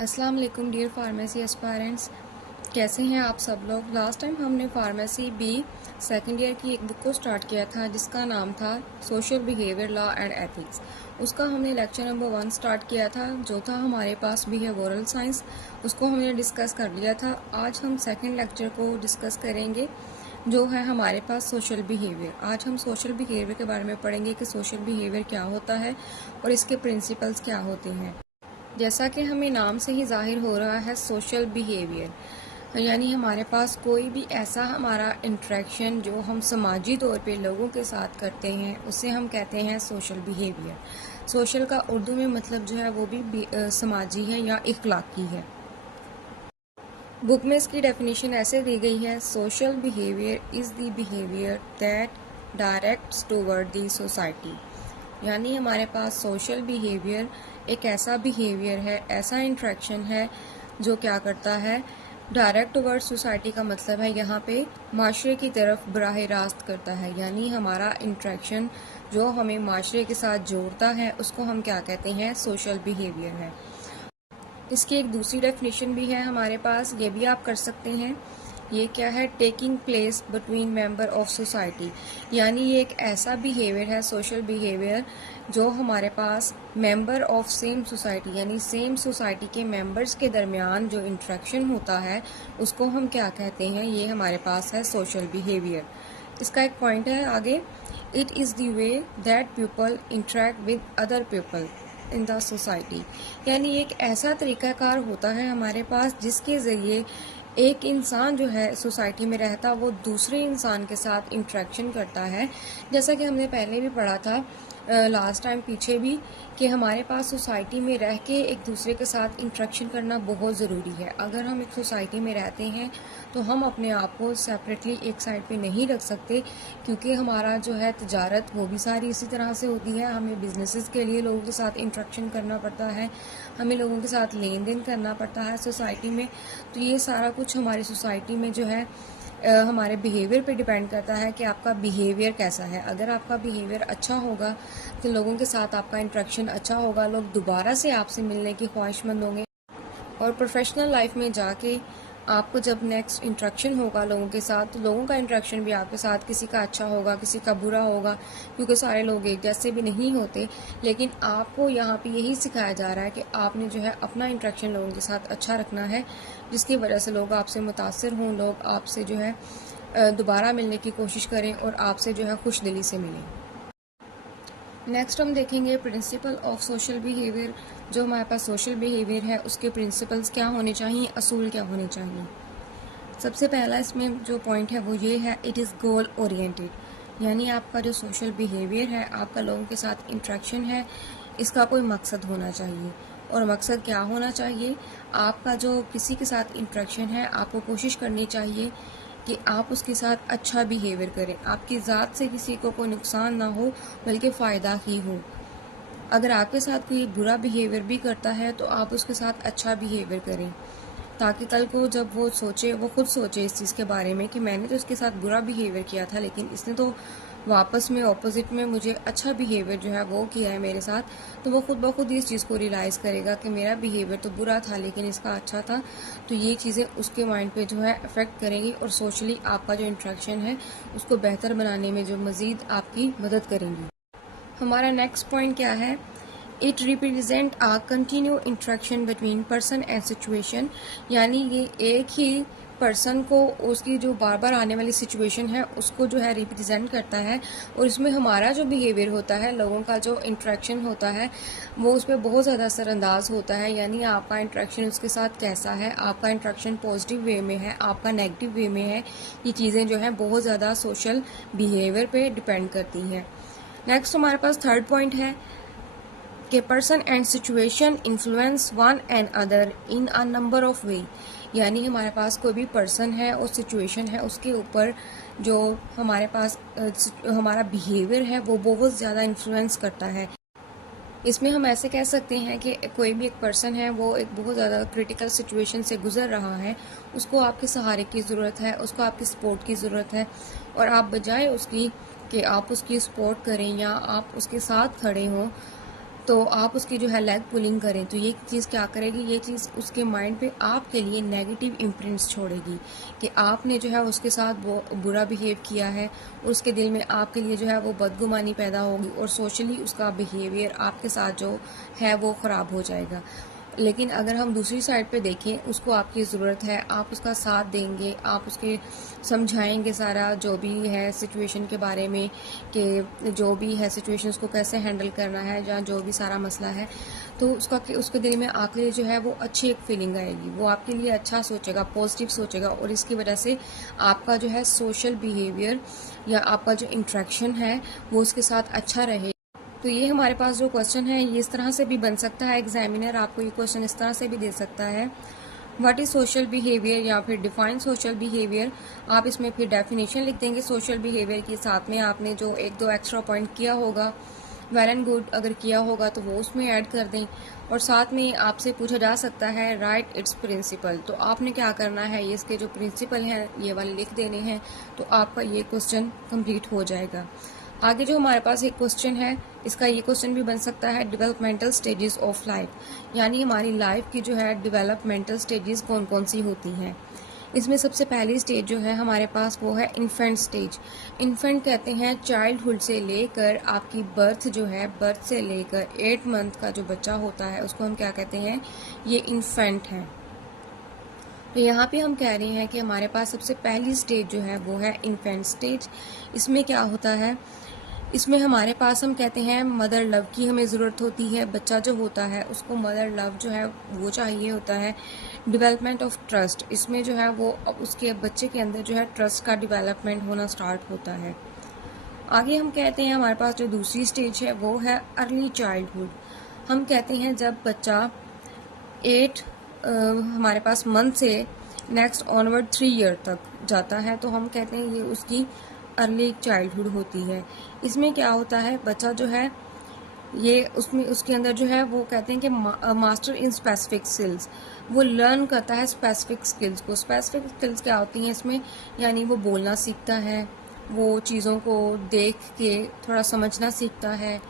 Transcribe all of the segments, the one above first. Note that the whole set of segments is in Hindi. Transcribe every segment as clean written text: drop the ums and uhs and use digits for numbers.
अस्सलाम वालेकुम डियर फार्मेसी एस्पायरेंट्स। कैसे हैं आप सब लोग। लास्ट टाइम हमने फार्मेसी बी सेकेंड ईयर की एक बुक को स्टार्ट किया था जिसका नाम था social behaviour law and ethics. उसका हमने लेक्चर नंबर 1 स्टार्ट किया था जो था हमारे पास बिहेवियरल साइंस। उसको हमने डिस्कस कर लिया था। आज हम सेकेंड लेक्चर को डिस्कस करेंगे जो है हमारे पास सोशल बिहेवियर। आज हम सोशल बिहेवियर के बारे में पढ़ेंगे कि सोशल बिहेवियर क्या होता है और इसके प्रिंसिपल्स क्या होते हैं। जैसा कि हमें नाम से ही जाहिर हो रहा है सोशल बिहेवियर यानी हमारे पास कोई भी ऐसा हमारा इंटरेक्शन जो हम समाजी तौर पे लोगों के साथ करते हैं उसे हम कहते हैं सोशल बिहेवियर। सोशल का उर्दू में मतलब जो है वो भी समाजी है या इखलाकी है। बुक में इसकी डेफिनेशन ऐसे दी गई है, social behaviour is the behaviour that directs toward the society. यानी हमारे पास सोशल बिहेवियर एक ऐसा बिहेवियर है, ऐसा इंट्रैक्शन है जो क्या करता है, डायरेक्ट टुवर्ड्स सोसाइटी का मतलब है यहाँ पे माशरे की तरफ बराह रास्त करता है। यानी हमारा इंट्रैक्शन जो हमें माशरे के साथ जोड़ता है उसको हम क्या कहते हैं, सोशल बिहेवियर है। इसकी एक दूसरी डेफिनेशन भी है हमारे पास, ये भी आप कर सकते हैं। ये क्या है, taking place between member of society. यानी ये एक ऐसा बिहेवियर है सोशल बिहेवियर जो हमारे पास मेंबर ऑफ सेम सोसाइटी यानी सेम सोसाइटी के मेंबर्स के दरमियान जो इंट्रैक्शन होता है उसको हम क्या कहते हैं, ये हमारे पास है सोशल बिहेवियर। इसका एक पॉइंट है आगे, it is the way that people interact with other people in the society. यानी एक ऐसा तरीक़ाकार होता है हमारे पास जिसके ज़रिए एक इंसान जो है सोसाइटी में रहता वो दूसरे इंसान के साथ इंटरेक्शन करता है। जैसा कि हमने पहले भी पढ़ा था लास्ट टाइम पीछे भी कि हमारे पास सोसाइटी में रह के एक दूसरे के साथ इंटरेक्शन करना बहुत ज़रूरी है। अगर हम एक सोसाइटी में रहते हैं तो हम अपने आप को सेपरेटली एक साइड पे नहीं रख सकते, क्योंकि हमारा जो है तिजारत वो भी सारी इसी तरह से होती है। हमें बिजनेसेस के लिए लोगों के साथ इंटरेक्शन करना पड़ता है, हमें लोगों के साथ लेन देन करना पड़ता है सोसाइटी में। तो ये सारा कुछ हमारी सोसाइटी में जो है हमारे बिहेवियर पे डिपेंड करता है कि आपका बिहेवियर कैसा है। अगर आपका बिहेवियर अच्छा होगा तो लोगों के साथ आपका इंटरेक्शन अच्छा होगा, लोग दोबारा से आपसे मिलने की ख्वाहिशमंद होंगे। और प्रोफेशनल लाइफ में जाके आपको जब नेक्स्ट इंटरेक्शन होगा लोगों के साथ तो लोगों का इंटरेक्शन भी आपके साथ किसी का अच्छा होगा, किसी का बुरा होगा, क्योंकि सारे लोग एक जैसे भी नहीं होते। लेकिन आपको यहाँ पे यही सिखाया जा रहा है कि आपने जो है अपना इंटरेक्शन लोगों के साथ अच्छा रखना है, जिसकी वजह से लोग आपसे मुतासर हों, लोग आपसे जो है दोबारा मिलने की कोशिश करें और आपसे जो है खुश दिली से मिलें। नेक्स्ट हम देखेंगे प्रिंसिपल ऑफ सोशल बिहेवियर। जो हमारे पास सोशल बिहेवियर है उसके प्रिंसिपल्स क्या होने चाहिए, असूल क्या होने चाहिए। सबसे पहला इसमें जो पॉइंट है वो ये है, इट इज़ गोल ओरिएंटेड। यानी आपका जो सोशल बिहेवियर है, आपका लोगों के साथ इंट्रैक्शन है, इसका कोई मकसद होना चाहिए। और मकसद क्या होना चाहिए, आपका जो किसी के साथ इंट्रैक्शन है आपको कोशिश करनी चाहिए कि आप उसके साथ अच्छा बिहेवियर करें, आपकी ज़ात से किसी को कोई नुकसान ना हो बल्कि फ़ायदा ही हो। अगर आपके साथ कोई बुरा बिहेवियर भी करता है तो आप उसके साथ अच्छा बिहेवियर करें, ताकि कल को जब वो सोचे, वो खुद सोचे इस चीज़ के बारे में कि मैंने तो इसके साथ बुरा बिहेवियर किया था लेकिन इसने तो वापस में ऑपोजिट में मुझे अच्छा बिहेवियर जो है वो किया है मेरे साथ। तो वो खुद ब खुद इस चीज़ को रियलाइज़ करेगा कि मेरा बिहेवियर तो बुरा था लेकिन इसका अच्छा था। तो ये चीज़ें उसके माइंड पे जो है अफेक्ट करेंगी और सोशली आपका जो इंट्रैक्शन है उसको बेहतर बनाने में जो मज़ीद आपकी मदद करेंगी। हमारा नेक्स्ट पॉइंट क्या है, it represent a continue interaction between person and situation. यानी ये एक ही पर्सन को उसकी जो बार बार आने वाली सिचुएशन है उसको जो है रिप्रेजेंट करता है, और इसमें हमारा जो बिहेवियर होता है, लोगों का जो इंट्रैक्शन होता है वो उस पर बहुत ज़्यादा असरअंदाज होता है। यानी आपका इंट्रैक्शन उसके साथ कैसा है, आपका इंट्रैक्शन पॉजिटिव वे में है, आपका नेगेटिव वे में है, ये चीज़ें जो हैं बहुत ज़्यादा सोशल बिहेवियर पे डिपेंड करती हैं। नेक्स्ट हमारे पास थर्ड पॉइंट है कि person and situation influence one and other in a number of वे। यानी हमारे पास कोई भी पर्सन है और सिचुएशन है उसके ऊपर जो हमारे पास हमारा बिहेवियर है वो बहुत ज़्यादा इन्फ्लुएंस करता है। इसमें हम ऐसे कह सकते हैं कि कोई भी एक पर्सन है वो एक बहुत ज़्यादा क्रिटिकल सिचुएशन से गुजर रहा है, उसको आपके सहारे की ज़रूरत है, उसको आपकी सपोर्ट की ज़रूरत है, और आप बजाय उसकी कि आप उसकी सपोर्ट करें या आप उसके साथ खड़े हों तो आप उसकी जो है लेग पुलिंग करें तो ये चीज़ क्या करेगी, ये चीज़ उसके माइंड पे आपके लिए नेगेटिव इम्प्रिंट्स छोड़ेगी कि आपने जो है उसके साथ वो बुरा बिहेव किया है, और उसके दिल में आपके लिए जो है वो बदगुमानी पैदा होगी और सोशली उसका बिहेवियर आपके साथ जो है वो ख़राब हो जाएगा। लेकिन अगर हम दूसरी साइड पे देखें, उसको आपकी ज़रूरत है, आप उसका साथ देंगे, आप उसके समझाएंगे सारा जो भी है सिचुएशन के बारे में कि जो भी है सिचुएशन उसको कैसे हैंडल करना है या जो भी सारा मसला है, तो उसके दिल में आके लिए जो है वो अच्छी एक फीलिंग आएगी, वो आपके लिए अच्छा सोचेगा, पॉजिटिव सोचेगा, और इसकी वजह से आपका जो है सोशल बिहेवियर या आपका जो इंट्रैक्शन है वो उसके साथ अच्छा रहे। तो ये हमारे पास जो क्वेश्चन है ये इस तरह से भी बन सकता है, एग्जामिनर आपको ये क्वेश्चन इस तरह से भी दे सकता है, व्हाट इज सोशल बिहेवियर, या फिर डिफाइन सोशल बिहेवियर। आप इसमें फिर डेफिनेशन लिख देंगे सोशल बिहेवियर के साथ में आपने जो एक दो एक्स्ट्रा पॉइंट किया होगा, वेल एंड गुड अगर किया होगा तो वो उसमें ऐड कर दें। और साथ में आपसे पूछा जा सकता है राइट इट्स प्रिंसिपल, तो आपने क्या करना है, ये इसके जो प्रिंसिपल हैं ये वाले लिख देने हैं, तो आपका ये क्वेश्चन कंप्लीट हो जाएगा। आगे जो हमारे पास एक क्वेश्चन है, इसका ये क्वेश्चन भी बन सकता है डेवलपमेंटल स्टेजेस ऑफ लाइफ, यानी हमारी लाइफ की जो है डेवलपमेंटल स्टेजेस कौन कौन सी होती हैं। इसमें सबसे पहली स्टेज जो है हमारे पास वो है इन्फेंट स्टेज। इन्फेंट कहते हैं चाइल्डहुड से लेकर आपकी बर्थ जो है, बर्थ से लेकर 8 मंथ का जो बच्चा होता है उसको हम क्या कहते हैं, ये इन्फेंट है। तो यहाँ पे हम कह रहे हैं कि हमारे पास सबसे पहली स्टेज जो है वो है इन्फेंट स्टेज। इसमें क्या होता है, इसमें हमारे पास हम कहते हैं मदर लव की हमें ज़रूरत होती है। बच्चा जो होता है उसको मदर लव जो है वो चाहिए होता है। डेवलपमेंट ऑफ ट्रस्ट, इसमें जो है वो उसके बच्चे के अंदर जो है ट्रस्ट का डेवलपमेंट होना स्टार्ट होता है। आगे हम कहते हैं हमारे पास जो दूसरी स्टेज है वो है अर्ली चाइल्डहुड। हम कहते हैं जब बच्चा 8 हमारे पास मंथ से नेक्स्ट ऑनवर्ड 3 ईयर तक जाता है, तो हम कहते हैं ये उसकी अर्ली चाइल्डहुड होती है। इसमें क्या होता है, बच्चा जो है ये उसमें उसके अंदर जो है वो कहते हैं कि मास्टर इन स्पेसिफिक स्किल्स, वो लर्न करता है स्पेसिफिक स्किल्स को। स्पेसिफिक स्किल्स क्या होती हैं इसमें, यानी वो बोलना सीखता है, वो चीज़ों को देख के थोड़ा समझना सीखता है,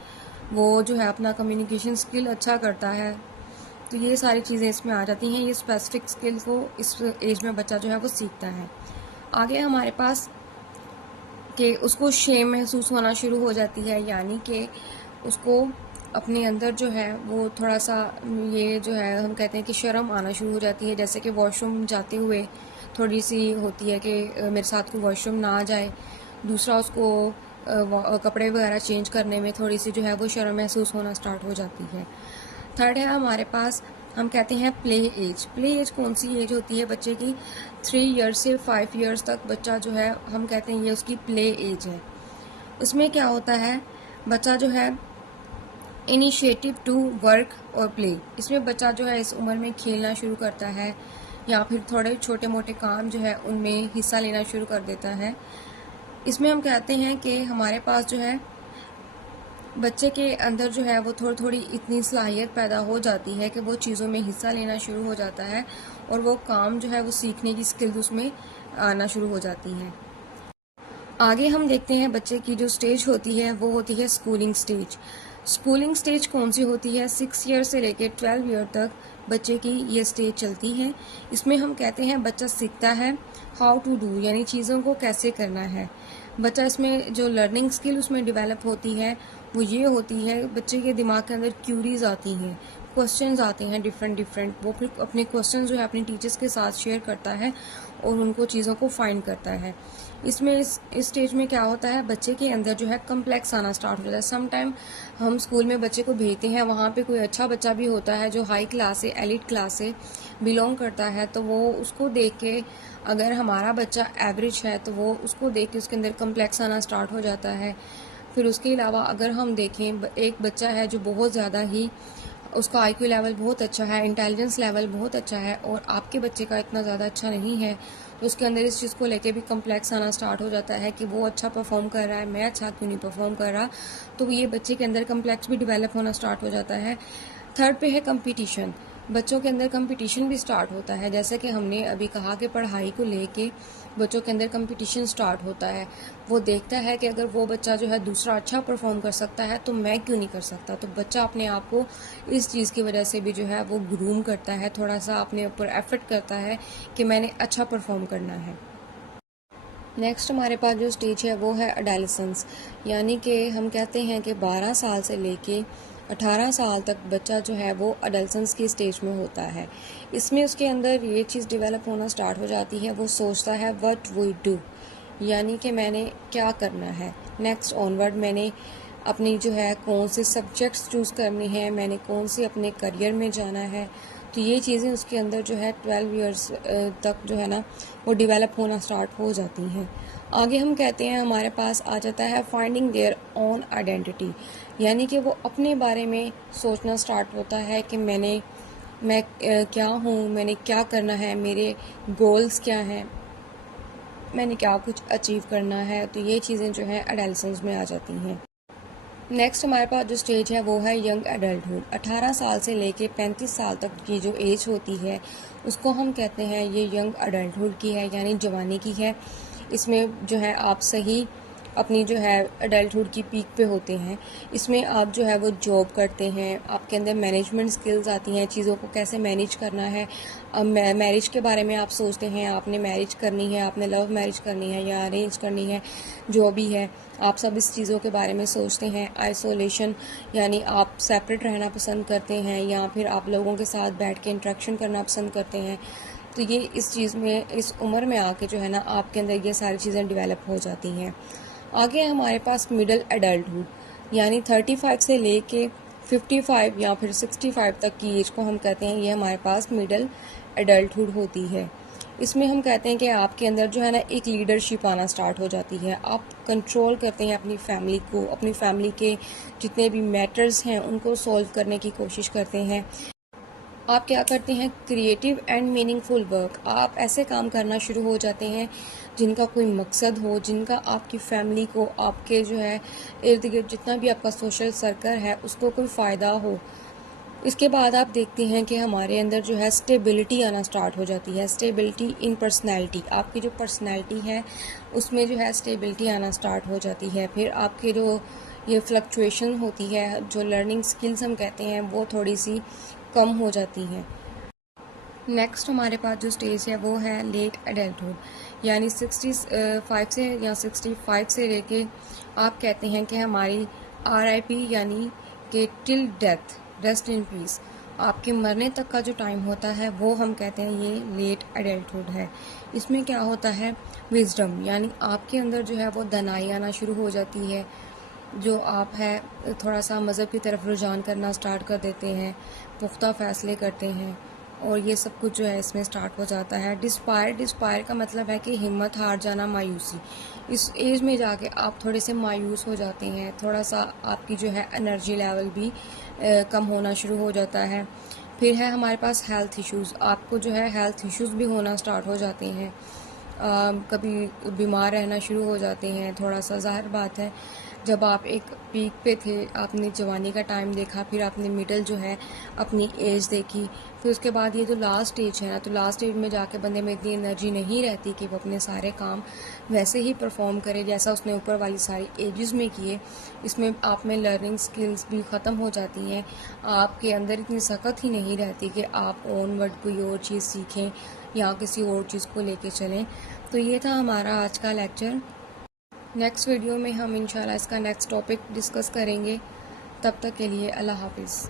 वो जो है अपना कम्युनिकेशन स्किल अच्छा करता है। तो ये सारी चीज़ें इसमें आ जाती हैं, ये स्पेसिफिक स्किल को इस एज में बच्चा जो है वो सीखता है। आगे हमारे पास कि उसको शेम महसूस होना शुरू हो जाती है, यानी कि उसको अपने अंदर जो है वो थोड़ा सा ये जो है हम कहते हैं कि शर्म आना शुरू हो जाती है। जैसे कि वॉशरूम जाते हुए थोड़ी सी होती है कि मेरे साथ कोई वॉशरूम ना आ जाए। दूसरा, उसको कपड़े वगैरह चेंज करने में थोड़ी सी जो है वो शर्म महसूस होना स्टार्ट हो जाती है। थर्ड है हमारे पास, हम कहते हैं प्ले एज। प्ले एज कौन सी एज होती है बच्चे की, 3 ईयर्स से 5 ईयर्स तक बच्चा जो है हम कहते हैं ये उसकी प्ले एज है। उसमें क्या होता है, बच्चा जो है इनिशिएटिव टू वर्क और प्ले, इसमें बच्चा जो है इस उम्र में खेलना शुरू करता है या फिर थोड़े छोटे मोटे काम जो है उनमें हिस्सा लेना शुरू कर देता है। इसमें हम कहते हैं कि हमारे पास जो है बच्चे के अंदर जो है वो थोड़ी थोड़ी इतनी सलाहियत पैदा हो जाती है कि वो चीज़ों में हिस्सा लेना शुरू हो जाता है और वो काम जो है वो सीखने की स्किल्स उसमें आना शुरू हो जाती हैं। आगे हम देखते हैं बच्चे की जो स्टेज होती है वो होती है स्कूलिंग स्टेज। स्कूलिंग स्टेज कौन सी होती है, 6 ईयर से लेकर 12 ईयर तक बच्चे की ये स्टेज चलती है। इसमें हम कहते हैं बच्चा सीखता है हाउ टू डू, यानी चीज़ों को कैसे करना है। बच्चा इसमें जो लर्निंग स्किल उसमें डेवलप होती है वो ये होती है, बच्चे के दिमाग के अंदर क्यूरीज आती हैं, क्वेश्चंस आते हैं डिफरेंट, वो फिर अपने क्वेश्चंस जो है अपने टीचर्स के साथ शेयर करता है और उनको चीज़ों को फाइंड करता है। इसमें इस स्टेज में क्या होता है, बच्चे के अंदर जो है कम्प्लेक्स आना स्टार्ट हो जाता है। सम टाइम हम स्कूल में बच्चे को भेजते हैं, वहाँ पे कोई अच्छा बच्चा भी होता है जो हाई क्लास से, एलिट क्लास से बिलोंग करता है, तो वो उसको देख के, अगर हमारा बच्चा एवरेज है तो वो उसको देख के उसके अंदर कम्प्लेक्स आना स्टार्ट हो जाता है। फिर उसके अलावा अगर हम देखें, एक बच्चा है जो बहुत ज़्यादा ही उसका आईक्यू लेवल बहुत अच्छा है, इंटेलिजेंस लेवल बहुत अच्छा है और आपके बच्चे का इतना ज़्यादा अच्छा नहीं है, तो उसके अंदर इस चीज़ को लेके भी कम्प्लेक्स आना स्टार्ट हो जाता है कि वो अच्छा परफॉर्म कर रहा है, मैं अच्छा क्यों नहीं परफॉर्म कर रहा। तो ये बच्चे के अंदर कम्प्लेक्स भी डेवलप होना स्टार्ट हो जाता है। थर्ड पे है कंपटीशन। बच्चों के अंदर कंपटीशन भी स्टार्ट होता है। जैसे कि हमने अभी कहा कि पढ़ाई को लेके बच्चों के अंदर कंपटीशन स्टार्ट होता है। वो देखता है कि अगर वो बच्चा जो है दूसरा अच्छा परफॉर्म कर सकता है तो मैं क्यों नहीं कर सकता। तो बच्चा अपने आप को इस चीज़ की वजह से भी जो है वो ग्रूम करता है, थोड़ा सा अपने ऊपर एफर्ट करता है कि मैंने अच्छा परफॉर्म करना है। नेक्स्ट हमारे पास जो स्टेज है वो है एडोलेसेंस, यानी कि हम कहते हैं कि 12 साल से लेके 18 साल तक बच्चा जो है वो एडोलेसेंस की स्टेज में होता है। इसमें उसके अंदर ये चीज़ डेवलप होना स्टार्ट हो जाती है, वो सोचता है व्हाट वी डू, यानी कि मैंने क्या करना है। नेक्स्ट ऑनवर्ड मैंने अपनी जो है कौन से सब्जेक्ट्स चूज़ करने हैं, मैंने कौन से अपने करियर में जाना है। तो ये चीज़ें उसके अंदर जो है 12 ईयर्स तक जो है ना वो डेवलप होना स्टार्ट हो जाती हैं। आगे हम कहते हैं हमारे पास आ जाता है फाइंडिंग देयर ओन आइडेंटिटी, यानी कि वो अपने बारे में सोचना स्टार्ट होता है कि मैं क्या हूँ, मैंने क्या करना है, मेरे गोल्स क्या हैं, मैंने क्या कुछ अचीव करना है। तो ये चीज़ें जो हैं एडोलेसेंस में आ जाती हैं। नेक्स्ट हमारे पास जो स्टेज है वो है यंग एडल्टहुड। 18 साल से लेके 35 साल तक की जो एज होती है उसको हम कहते हैं ये यंग एडल्टहुड की है, यानी जवानी की है। इसमें जो है आप सही अपनी जो है एडल्टहुड की पीक पे होते हैं। इसमें आप जो है वो जॉब करते हैं, आपके अंदर मैनेजमेंट स्किल्स आती हैं, चीज़ों को कैसे मैनेज करना है। अब मैरिज के बारे में आप सोचते हैं, आपने मैरिज करनी है, आपने लव मैरिज करनी है या अरेंज करनी है, जो भी है आप सब इस चीज़ों के बारे में सोचते हैं। आइसोलेशन, यानी आप सेपरेट रहना पसंद करते हैं या फिर आप लोगों के साथ बैठ के इंटरेक्शन करना पसंद करते हैं। तो ये इस चीज़ में, इस उम्र में आके जो है ना आपके अंदर ये सारी चीज़ें डेवलप हो जाती हैं। आगे हमारे पास मिडिल एडल्टहुड, यानी 35 से लेके 55 या फिर 65 तक की एज को हम कहते हैं, ये हमारे पास मिडिल एडल्टहुड होती है। इसमें हम कहते हैं कि आपके अंदर जो है ना एक लीडरशिप आना स्टार्ट हो जाती है। आप कंट्रोल करते हैं अपनी फैमिली को, अपनी फैमिली के जितने भी मैटर्स हैं उनको सॉल्व करने की कोशिश करते हैं। आप क्या करते हैं, क्रिएटिव एंड मीनिंगफुल वर्क। आप ऐसे काम करना शुरू हो जाते हैं जिनका कोई मकसद हो, जिनका आपकी फैमिली को, आपके जो है इर्द गिर्द जितना भी आपका सोशल सर्कल है उसको कोई फ़ायदा हो। इसके बाद आप देखते हैं कि हमारे अंदर जो है स्टेबिलिटी आना स्टार्ट हो जाती है। स्टेबिलिटी इन पर्सनैलिटी, आपकी जो पर्सनैलिटी है उसमें जो है स्टेबिलिटी आना स्टार्ट हो जाती है। फिर आपके जो ये फ्लक्चुएशन होती है, जो लर्निंग स्किल्स हम कहते हैं, वो थोड़ी सी कम हो जाती हैं। नेक्स्ट हमारे पास जो स्टेज है वो है लेट एडल्टहुड, यानी 65 से या 65 से लेके आप कहते हैं कि हमारी RIP, यानी कि till death, rest in peace, आपके मरने तक का जो टाइम होता है वो हम कहते हैं ये लेट एडल्टहुड है। इसमें क्या होता है, विजडम, यानी आपके अंदर जो है वो दानाई आना शुरू हो जाती है। जो आप है थोड़ा सा मज़हब की तरफ रुझान करना स्टार्ट कर देते हैं, पुख्ता फ़ैसले करते हैं और ये सब कुछ जो है इसमें स्टार्ट हो जाता है। डिस्पायर का मतलब है कि हिम्मत हार जाना, मायूसी। इस एज में जाके आप थोड़े से मायूस हो जाते हैं, थोड़ा सा आपकी जो है एनर्जी लेवल भी कम होना शुरू हो जाता है। फिर है हमारे पास हेल्थ इश्यूज़, आपको जो है हेल्थ इश्यूज़ भी होना स्टार्ट हो जाते हैं। कभी बीमार रहना शुरू हो जाते हैं। थोड़ा सा ज़ाहिर बात है, जब आप एक पीक पे थे, आपने जवानी का टाइम देखा, फिर आपने मिडल जो है अपनी एज देखी, फिर उसके बाद ये जो लास्ट स्टेज है ना, तो लास्ट स्टेज में जाके बंदे में इतनी एनर्जी नहीं रहती कि वो अपने सारे काम वैसे ही परफॉर्म करे जैसा उसने ऊपर वाली सारी एजेस में किए। इसमें आप में लर्निंग स्किल्स भी ख़त्म हो जाती हैं, आपके अंदर इतनी सख्त ही नहीं रहती कि आप ऑनवर्ड कोई और चीज़ सीखें या किसी और चीज़ को लेके चलें। तो ये था हमारा आज का लेक्चर। नेक्स्ट वीडियो में हम इंशाल्लाह इसका नेक्स्ट टॉपिक डिस्कस करेंगे। तब तक के लिए अल्लाह हाफिज़।